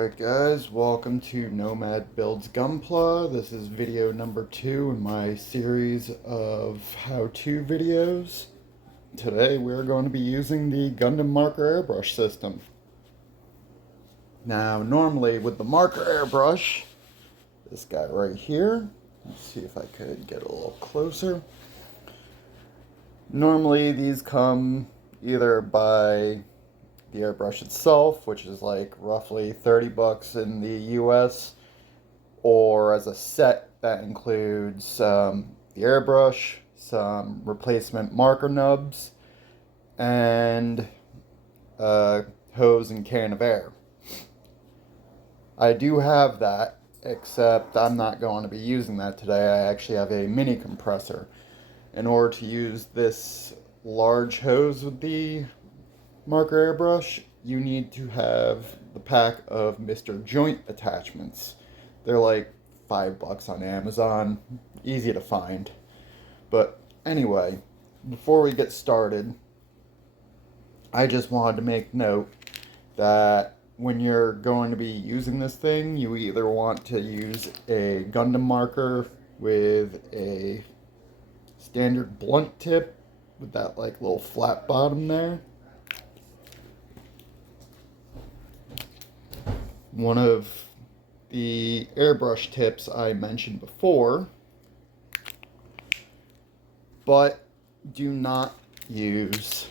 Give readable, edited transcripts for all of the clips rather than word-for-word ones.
Alright guys, welcome to Nomad Builds Gunpla. This is video number 2 in my series of how-to videos. Today we're going to be using the Gundam Marker Airbrush System. Now normally with the marker airbrush, this guy right here, let's see if I could get a little closer. Normally these come either by the airbrush itself, which is like roughly 30 bucks in the US, or as a set that includes the airbrush, some replacement marker nubs, and a hose and can of air. I do have that, except I'm not going to be using that today. I actually have a mini compressor. In order to use this large hose with the marker airbrush, you need to have the pack of Mr. Joint attachments. They're like $5 on Amazon, easy to find. But anyway, before we get started, I just wanted to make note that when you're going to be using this thing, you either want to use a Gundam marker with a standard blunt tip with that like little flat bottom there. One of the airbrush tips I mentioned before, but do not use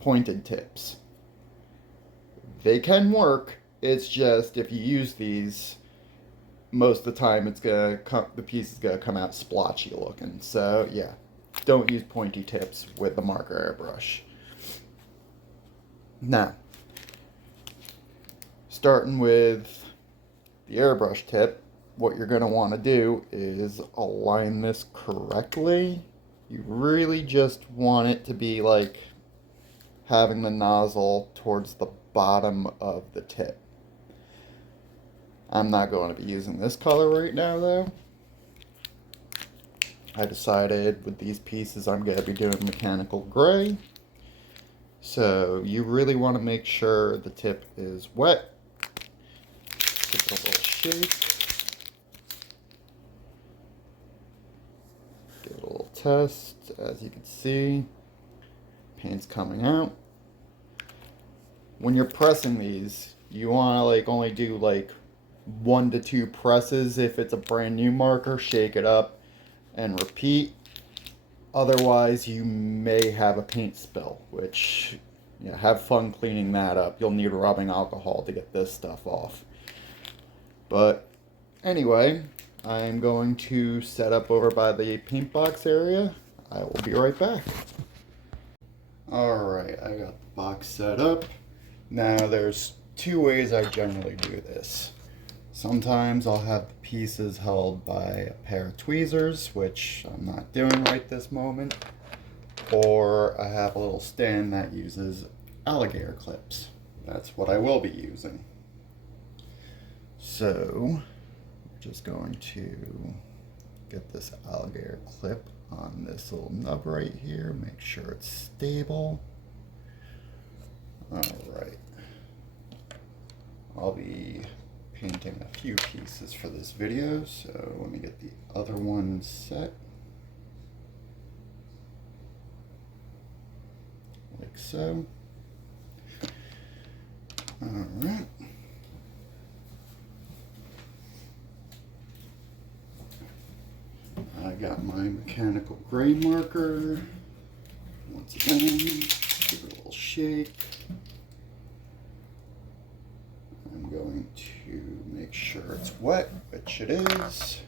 pointed tips. They can work, it's just if you use these, most of the time it's gonna come, the piece is gonna come out splotchy looking. So yeah, don't use pointy tips with the marker airbrush. Now, starting with the airbrush tip, what you're going to want to do is align this correctly. You really just want it to be like having the nozzle towards the bottom of the tip. I'm not going to be using this color right now though. I decided with these pieces I'm going to be doing mechanical gray. So you really want to make sure the tip is wet. Give it a little shake. Give it a little test. As you can see, paint's coming out. When you're pressing these, you want to like only do like 1 to 2 presses. If it's a brand new marker, shake it up and repeat. Otherwise, you may have a paint spill, which, yeah, have fun cleaning that up. You'll need rubbing alcohol to get this stuff off. But anyway, I'm going to set up over by the paint box area. I will be right back. Alright, I got the box set up. Now there's 2 ways I generally do this. Sometimes I'll have the pieces held by a pair of tweezers, which I'm not doing right this moment. Or I have a little stand that uses alligator clips. That's what I will be using. So, we're just going to get this alligator clip on this little nub right here. Make sure it's stable. Alright. I'll be painting a few pieces for this video, so let me get the other one set. Like so. Alright. I got my mechanical gray marker. Once again, give it a little shake. I'm going to make sure it's wet, which it is.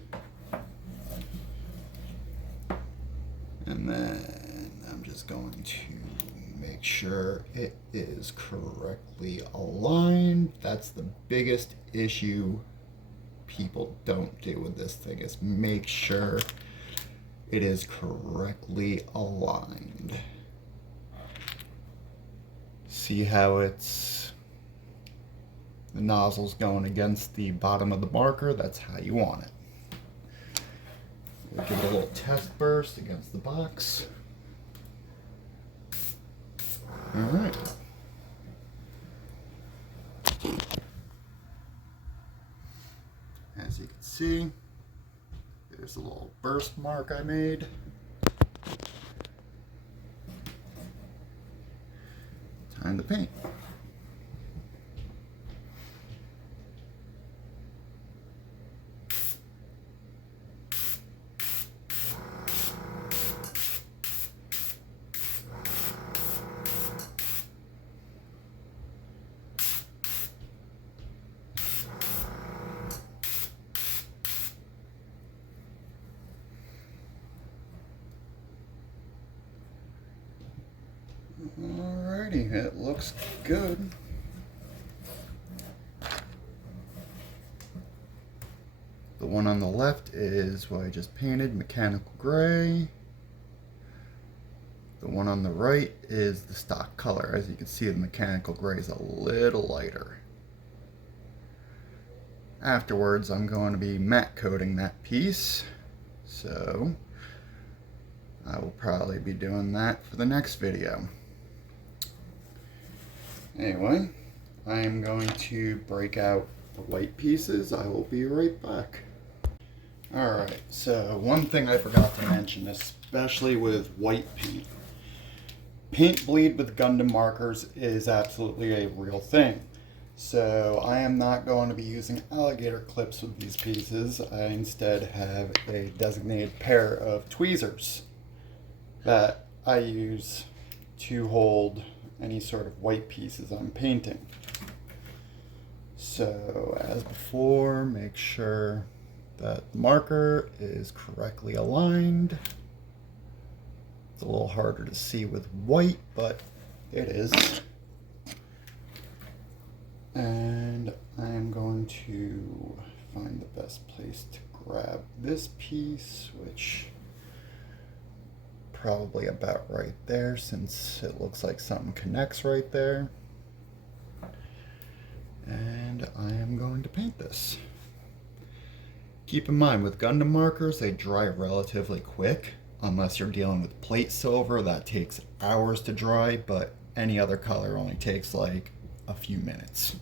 And then I'm just going to make sure it is correctly aligned. That's the biggest issue people don't do with this thing, is make sure it is correctly aligned. See how it's, the nozzle's going against the bottom of the marker? That's how you want it. We'll give it a little test burst against the box. Alright. see, there's a little burst mark I made. Time to paint. Alrighty, it looks good. The one on the left is what I just painted, mechanical gray. The one on the right is the stock color. As you can see, the mechanical gray is a little lighter. Afterwards, I'm going to be matte coating that piece. So I will probably be doing that for the next video. Anyway, I am going to break out the white pieces. I will be right back. Alright, so one thing I forgot to mention, especially with white paint. Paint bleed with Gundam markers is absolutely a real thing. So I am not going to be using alligator clips with these pieces. I instead have a designated pair of tweezers that I use to hold any sort of white pieces I'm painting. So as before, make sure that the marker is correctly aligned. It's a little harder to see with white, but it is. And I am going to find the best place to grab this piece, which probably about right there, since it looks like something connects right there. And I am going to paint this. Keep in mind, with Gundam markers, they dry relatively quick, unless you're dealing with plate silver. That takes hours to dry, but any other color only takes like a few minutes.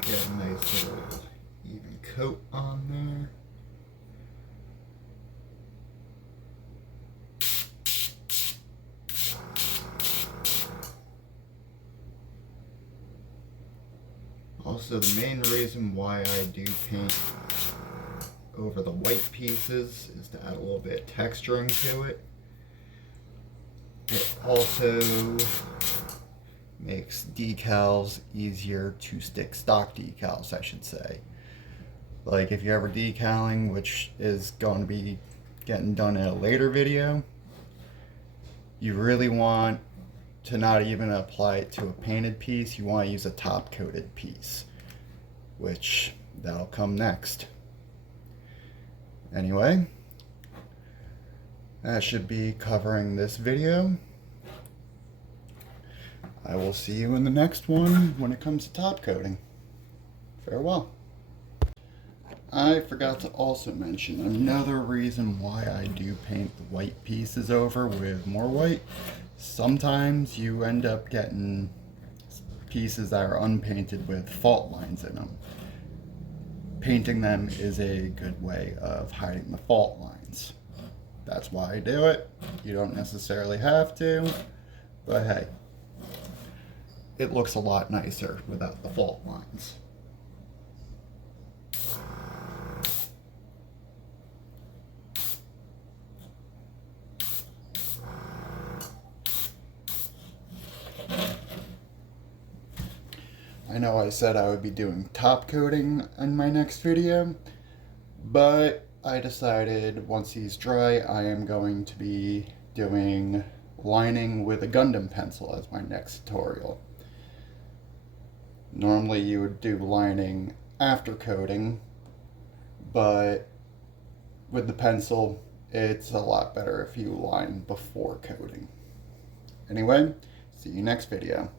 Get a nice little even coat on there. Also, the main reason why I do paint over the white pieces is to add a little bit of texturing to it. It also makes decals easier to stick, stock decals I should say. Like if you're ever decaling, which is going to be getting done in a later video, you really want to not even apply it to a painted piece. You want to use a top coated piece, which that'll come next. Anyway, that should be covering this video. I will see you in the next one when it comes to top coating. Farewell. I forgot to also mention another reason why I do paint the white pieces over with more white. Sometimes you end up getting pieces that are unpainted with fault lines in them. Painting them is a good way of hiding the fault lines. That's why I do it. You don't necessarily have to, but hey, it looks a lot nicer without the fault lines. I know I said I would be doing top coating in my next video, but I decided once he's dry, I am going to be doing lining with a Gundam pencil as my next tutorial. Normally you would do lining after coating, but with the pencil, it's a lot better if you line before coating. Anyway, see you next video.